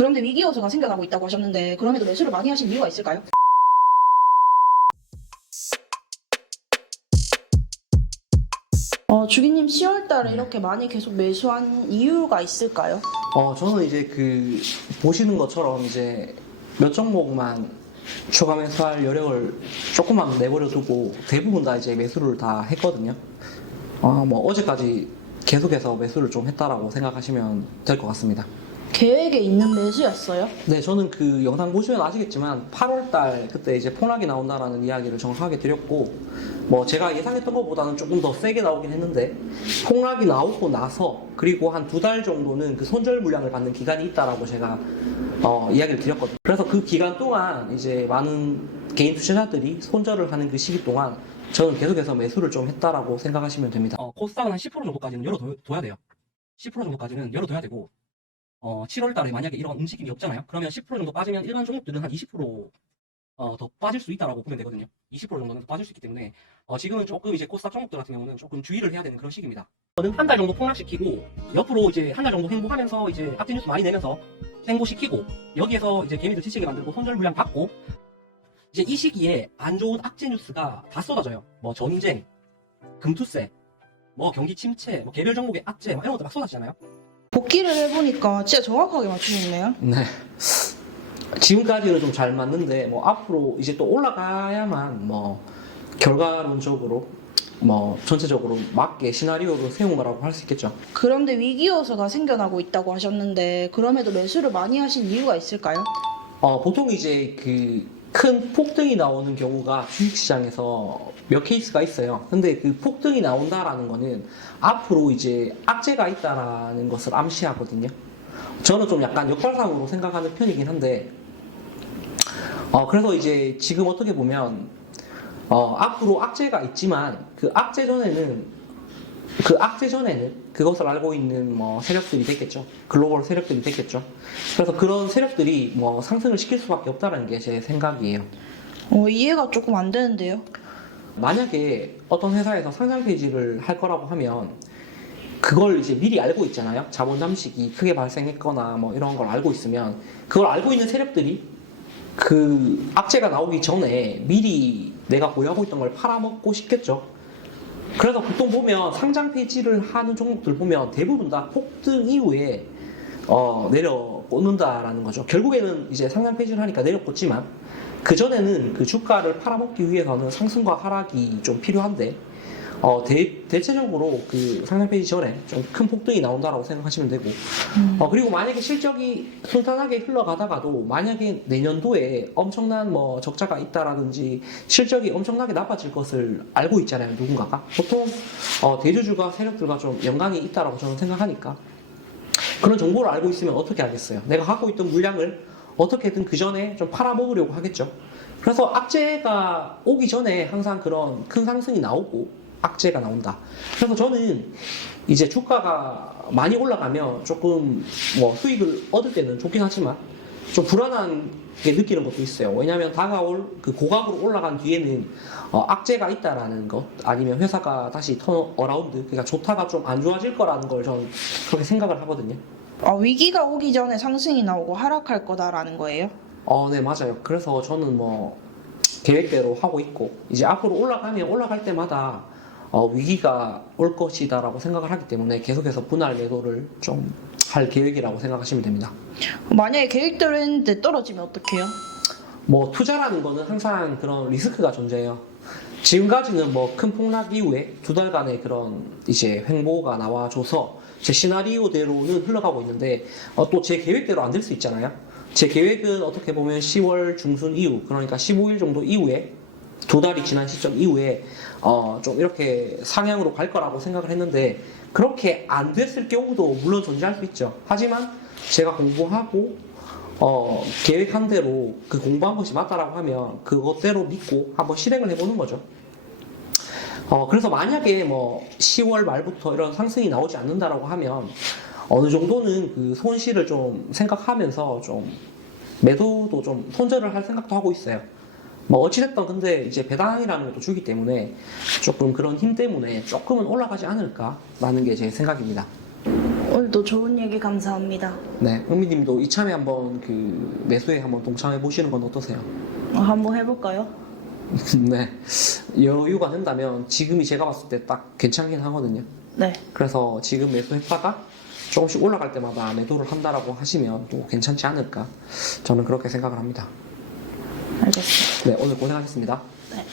그런데 위기 요소가 생겨나고 있다고 하셨는데 그럼에도 매수를 많이 하신 이유가 있을까요? 주기님 10월달에 이렇게 많이 계속 매수한 이유가 있을까요? 저는 이제 보시는 것처럼 이제 몇 종목만 추가 매수할 여력을 조금만 내버려 두고 대부분 다 이제 매수를 다 했거든요. 어제까지 계속해서 매수를 좀 했다라고 생각하시면 될 것 같습니다. 계획에 있는 매수였어요? 네, 저는 그 영상 보시면 아시겠지만 8월달 그때 이제 폭락이 나온다라는 이야기를 정확하게 드렸고, 제가 예상했던 것보다는 조금 더 세게 나오긴 했는데, 폭락이 나오고 나서 그리고 한 2달 정도는 그 손절 물량을 받는 기간이 있다라고 제가 이야기를 드렸거든요. 그래서 그 기간 동안 이제 많은 개인 투자자들이 손절을 하는 그 시기 동안 저는 계속해서 매수를 좀 했다라고 생각하시면 됩니다. 코스닥은 한 10% 정도까지는 열어둬야 돼요. 10% 정도까지는 열어둬야 되고, 7월 달에 만약에 이런 움직임이 없잖아요. 그러면 10% 정도 빠지면 일반 종목들은 한 20%더 빠질 수 있다라고 보면 되거든요. 20% 정도는 더 빠질 수 있기 때문에 지금은 조금 이제 코스닥 종목들 같은 경우는 조금 주의를 해야 되는 그런 시기입니다. 저는 한 달 정도 폭락시키고 옆으로 이제 한 달 정도 횡보하면서 이제 악재 뉴스 많이 내면서 횡보시키고 여기에서 이제 개미들 지치게 만들고 손절 물량 받고 이제 이 시기에 안 좋은 악재 뉴스가 다 쏟아져요. 전쟁, 금투세, 경기 침체, 개별 종목의 악재 이런 것들 막 쏟아지잖아요. 복귀를 해보니까 진짜 정확하게 맞추셨네요. 네. 지금까지는 좀 잘 맞는데 앞으로 이제 또 올라가야만 결과론적으로 전체적으로 맞게 시나리오를 세운 거라고 할 수 있겠죠. 그런데 위기 요소가 생겨나고 있다고 하셨는데 그럼에도 매수를 많이 하신 이유가 있을까요? 보통 이제 큰 폭등이 나오는 경우가 주식시장에서 몇 케이스가 있어요. 근데 그 폭등이 나온다라는 거는 앞으로 이제 악재가 있다라는 것을 암시하거든요. 저는 좀 약간 역발상으로 생각하는 편이긴 한데, 그래서 이제 지금 어떻게 보면, 앞으로 악재가 있지만 그 악재 전에는 그것을 알고 있는 세력들이 됐겠죠. 글로벌 세력들이 됐겠죠. 그래서 그런 세력들이 상승을 시킬 수밖에 없다는 게 제 생각이에요. 이해가 조금 안 되는데요. 만약에 어떤 회사에서 상장 폐지를 할 거라고 하면 그걸 이제 미리 알고 있잖아요. 자본 잠식이 크게 발생했거나 이런 걸 알고 있으면 그걸 알고 있는 세력들이 그 악재가 나오기 전에 미리 내가 보유하고 있던 걸 팔아먹고 싶겠죠. 그래서 보통 보면 상장 폐지를 하는 종목들 보면 대부분 다 폭등 이후에 내려꽂는다라는 거죠. 결국에는 이제 상장 폐지를 하니까 내려꽂지만 그 전에는 그 주가를 팔아먹기 위해서는 상승과 하락이 좀 필요한데 대체적으로 그 상장 폐지 전에 좀 큰 폭등이 나온다라고 생각하시면 되고 그리고 만약에 실적이 순탄하게 흘러가다가도 만약에 내년도에 엄청난 적자가 있다라든지 실적이 엄청나게 나빠질 것을 알고 있잖아요, 누군가가. 보통 대주주가 세력들과 좀 연관이 있다라고 저는 생각하니까 그런 정보를 알고 있으면 어떻게 하겠어요? 내가 갖고 있던 물량을 어떻게든 그 전에 좀 팔아먹으려고 하겠죠. 그래서 악재가 오기 전에 항상 그런 큰 상승이 나오고 악재가 나온다. 그래서 저는 이제 주가가 많이 올라가면 조금 수익을 얻을 때는 좋긴 하지만 좀 불안하게 느끼는 것도 있어요. 왜냐하면 다가올 그 고각으로 올라간 뒤에는 악재가 있다라는 것 아니면 회사가 다시 턴어라운드, 그러니까 좋다가 좀 안 좋아질 거라는 걸 저는 그렇게 생각을 하거든요. 위기가 오기 전에 상승이 나오고 하락할 거다라는 거예요? 네, 맞아요. 그래서 저는 계획대로 하고 있고 이제 앞으로 올라가면 올라갈 때마다 위기가 올 것이다라고 생각을 하기 때문에 계속해서 분할 매도를 좀 할 계획이라고 생각하시면 됩니다. 만약에 계획대로 했는데 떨어지면 어떡해요? 투자라는 거는 항상 그런 리스크가 존재해요. 지금까지는 큰 폭락 이후에 2달간의 그런 이제 횡보가 나와줘서 제 시나리오대로는 흘러가고 있는데 또 제 계획대로 안 될 수 있잖아요. 제 계획은 어떻게 보면 10월 중순 이후, 그러니까 15일 정도 이후에 2달이 지난 시점 이후에 좀 이렇게 상향으로 갈 거라고 생각을 했는데 그렇게 안 됐을 경우도 물론 존재할 수 있죠. 하지만 제가 공부하고 계획한 대로 그 공부한 것이 맞다라고 하면 그것대로 믿고 한번 실행을 해보는 거죠. 그래서 만약에 10월 말부터 이런 상승이 나오지 않는다라고 하면 어느 정도는 그 손실을 좀 생각하면서 좀 매도도 좀 손절을 할 생각도 하고 있어요. 어찌됐든 근데 이제 배당이라는 것도 주기 때문에 조금 그런 힘 때문에 조금은 올라가지 않을까라는 게 제 생각입니다. 오늘도 좋은 얘기 감사합니다. 네, 은미님도 이참에 한번 그 매수에 한번 동참해 보시는 건 어떠세요? 한번 해볼까요? 네, 여유가 된다면 지금이 제가 봤을 때 딱 괜찮긴 하거든요. 네. 그래서 지금 매수했다가 조금씩 올라갈 때마다 매도를 한다라고 하시면 또 괜찮지 않을까, 저는 그렇게 생각을 합니다. 알겠습니다. 네, 오늘 고생하셨습니다. 네.